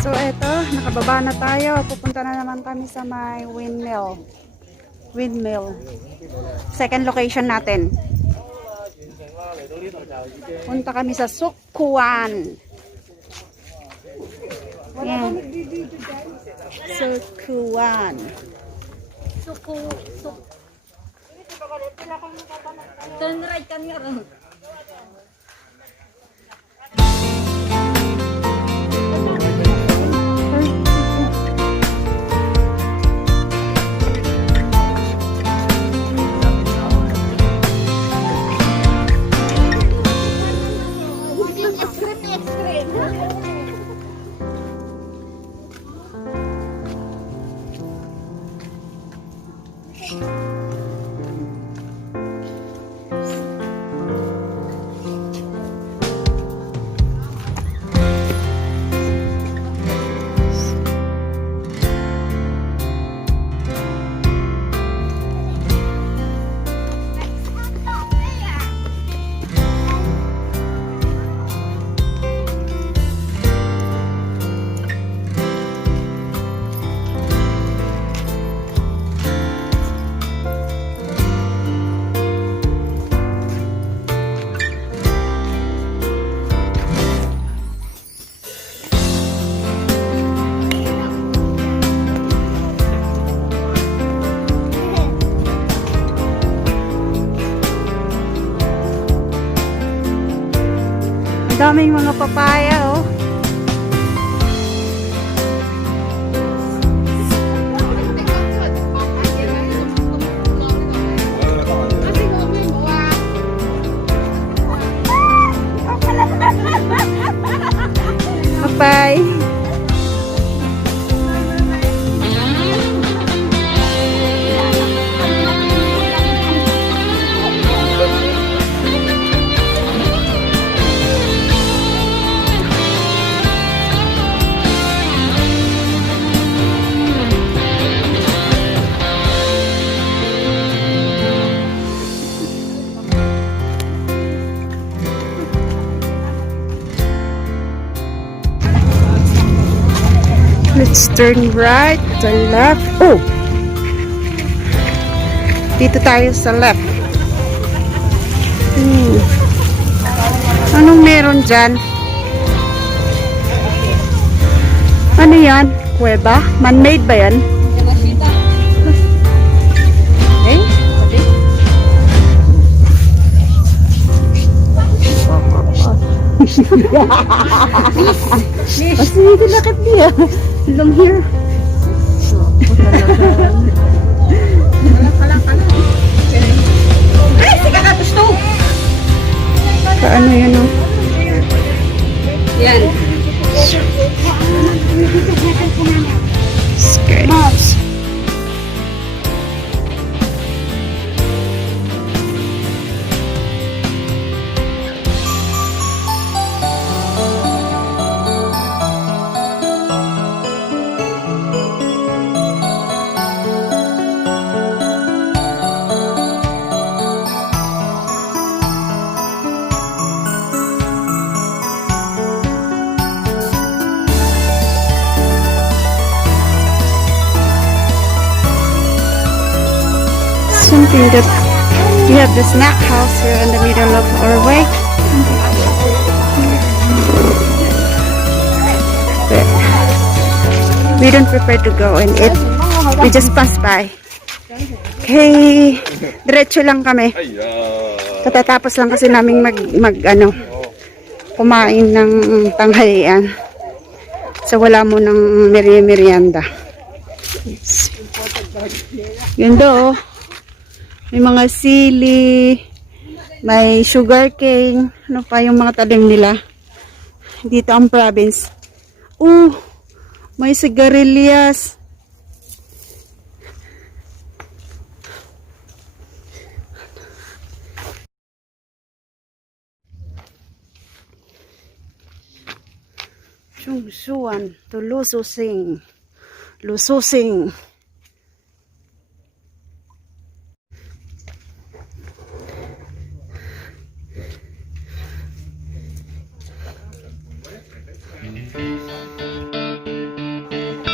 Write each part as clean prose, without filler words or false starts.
So eto, nakababa na tayo. Pupunta na naman kami sa may windmill. Second location natin. Punta kami sa Sukuan. Yan. Sukuan. Turn right kan nga ron. Daming mga papaya, oh. Bye. Let's turn right to left. Oh! Dito tayo sa left. Anong meron dyan? Ano yan? Kuweba? Man-made ba yan? Eh? Mas hindi nakit niya. Long here. Ay, sige ka, gusto. Paano yun, oh? Yan. Skirts. Something that we have the snack house here in the middle of our way. But we don't prepare to go and eat. We just pass by. Okay, diretso lang kami. Katatapos lang kasi naming kumain ng tanghalian. So wala mo ng merienda. Ganda, oh. May mga sili, may sugar cane, ano pa yung mga talim nila. Dito ang province. May sigarilyas. Chungsuan to Lususing.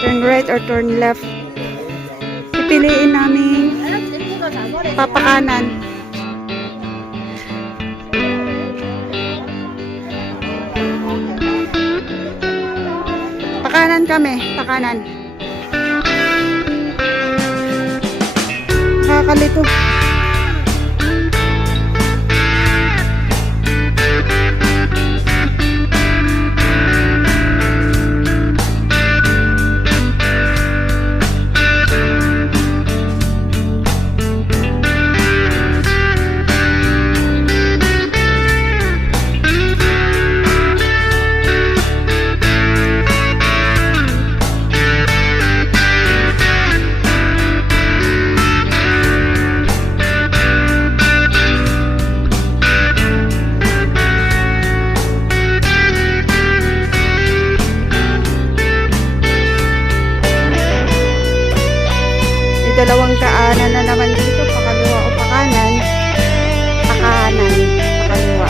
Turn right or turn left. Pipiliin namin papakanan. Pakanan kami, pakanan. Nakakalito. Dalawang daanan na naman dito, pakaliwa o pakanan. Pakanan, pakaliwa.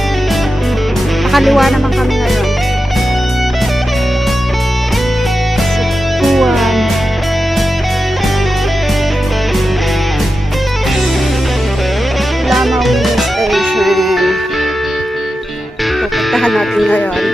Pakaliwa naman kami ngayon. Sukuan. Lama Winning Station. Pupuntahan natin ngayon.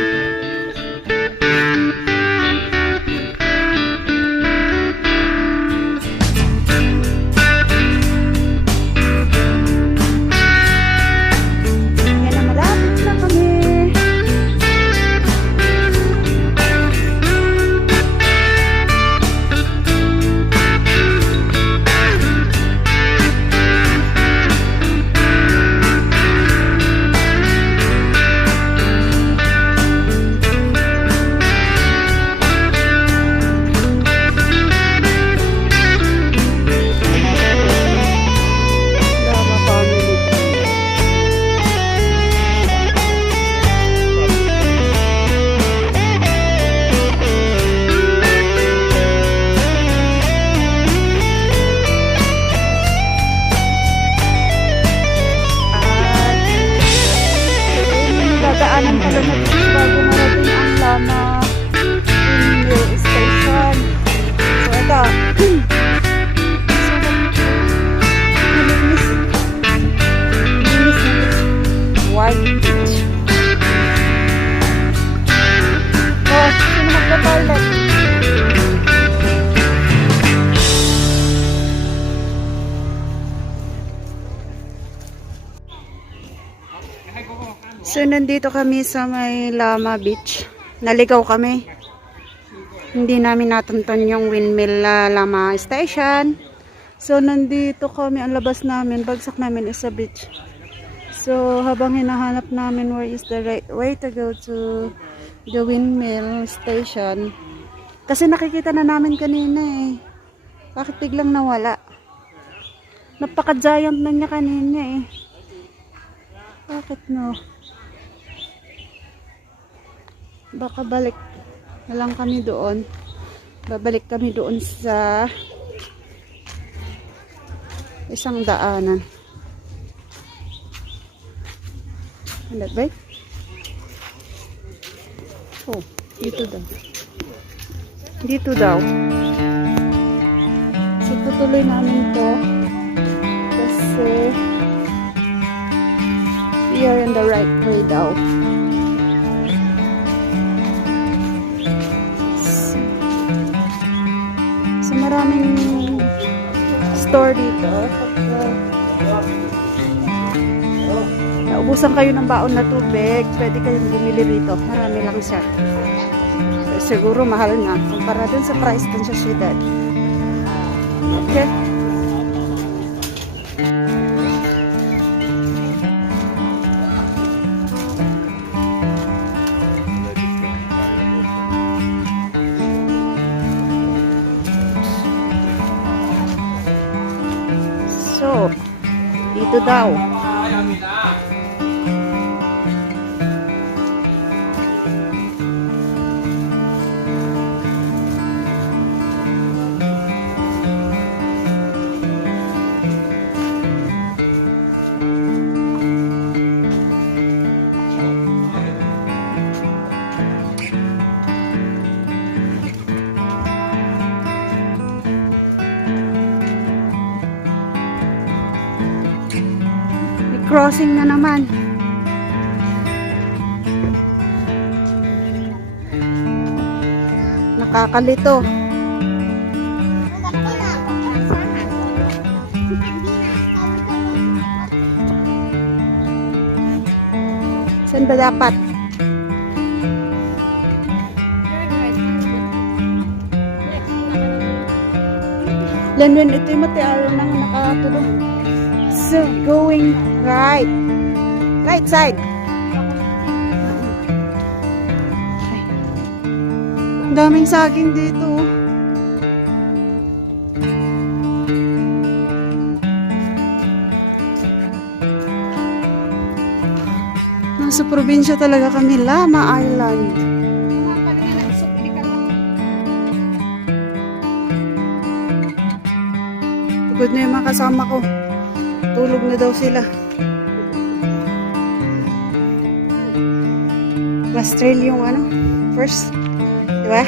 Daanan pala na dito bago marating ang Lama Windmill Station. So, ito. Malinis. Malinis na white beach. Oh, sino magpa-toilet? So, nandito kami sa may Lama Beach. Naligaw kami. Hindi namin natunton yung Windmill Lama Station. So, nandito kami. Ang labas namin, bagsak namin is sa beach. So, habang hinahanap namin where is the right way to go to the Windmill Station. Kasi nakikita na namin kanina eh. Bakit biglang nawala? Napaka-giant na niya kanina eh. Bakit no? Baka balik na lang kami doon. Babalik kami doon sa isang daanan. Ano ba? Oh, dito daw. Dito daw. So, tutuloy namin to. Kasi we are in the right way daw. So, maraming store dito. Naubusan kayo ng baon na tubig, pwede kayong bumili rito. Marami lang siya. Siguro mahal na kumpara dun sa price dun sa syudad. Okay. So, dito daw. crossing na naman. Nakakalito. Saan ba dapat? Lenwen, ito yung matiaro nang nakatulong. So, going right. Right side. Okay. Ang daming saging dito. Nasa probinsya talaga kami, Lama Island. Pagod na yung mga kasama ko. Tulog na daw sila. Mas trail yung ano, first. Diba?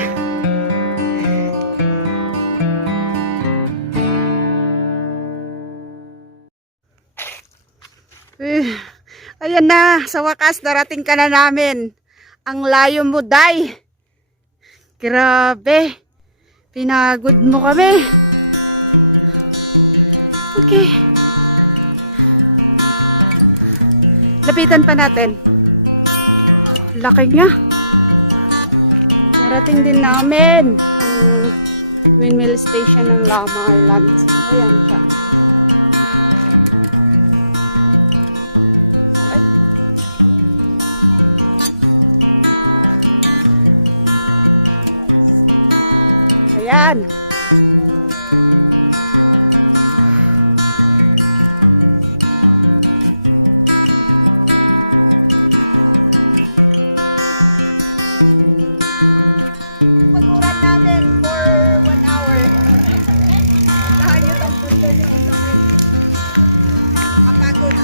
Ayan na, sa wakas darating ka na namin. Ang layo mo, Day. Grabe. Pinagod mo kami. Okay. Lapitan pa natin. Laki nga. Darating din namin ang windmill station ng Lama Island. Ayan siya. Ayan. Paguran namin for 1 hour. Nakanyot ang bunda niyo. Ang laki. Kapagod.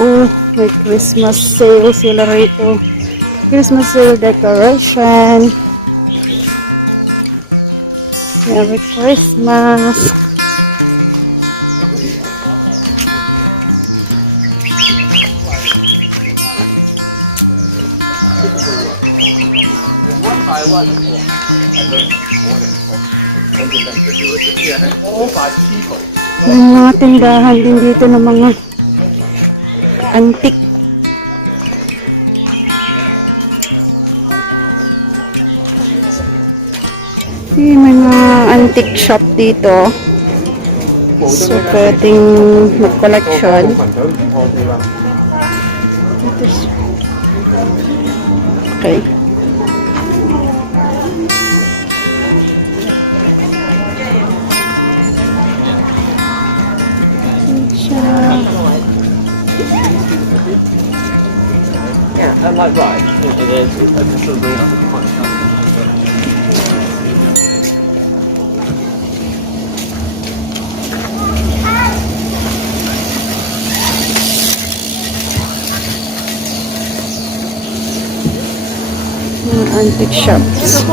Oh, may Christmas sale sila rito. Christmas sale decoration. Merry Christmas. May mga tindahan din dito ng mga antik. May mga antique shop dito. So, pwedeng mag-collection. Okay. Yeah, and like right, it is. It's a real contract. Antique shops.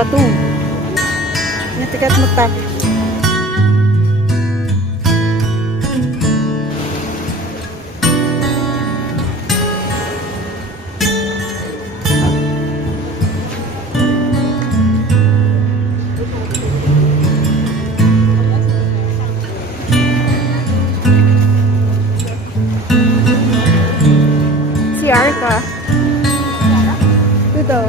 Batu. Ini tiket mutak. ka. Dito.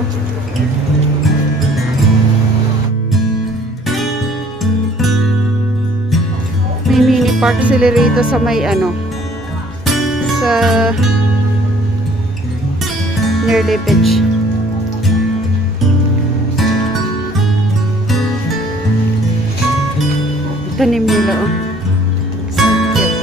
May mini park sila rito sa may ano. Sa Nearly Beach. Tanim nila oh. So cute.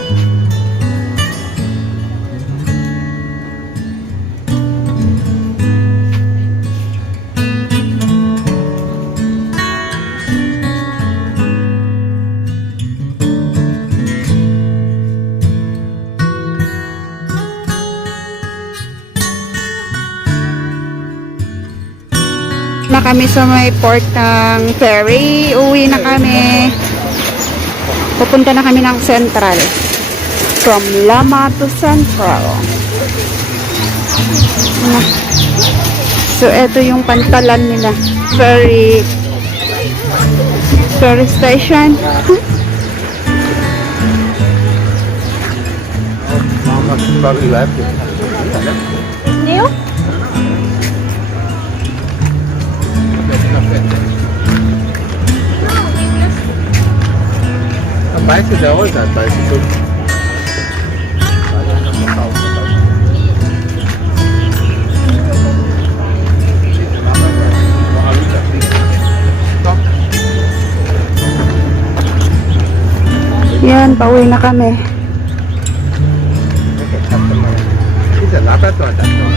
Na kami sa may port ng ferry. Uwi na kami. Pupunta na kami ng Central. From Lama to Central. Ano? So, eto yung pantalan nila. Ferry station. New? Bicycle, always had bicycle. Yan, pauwi na kami. He's a Labrador, that one.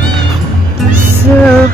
So,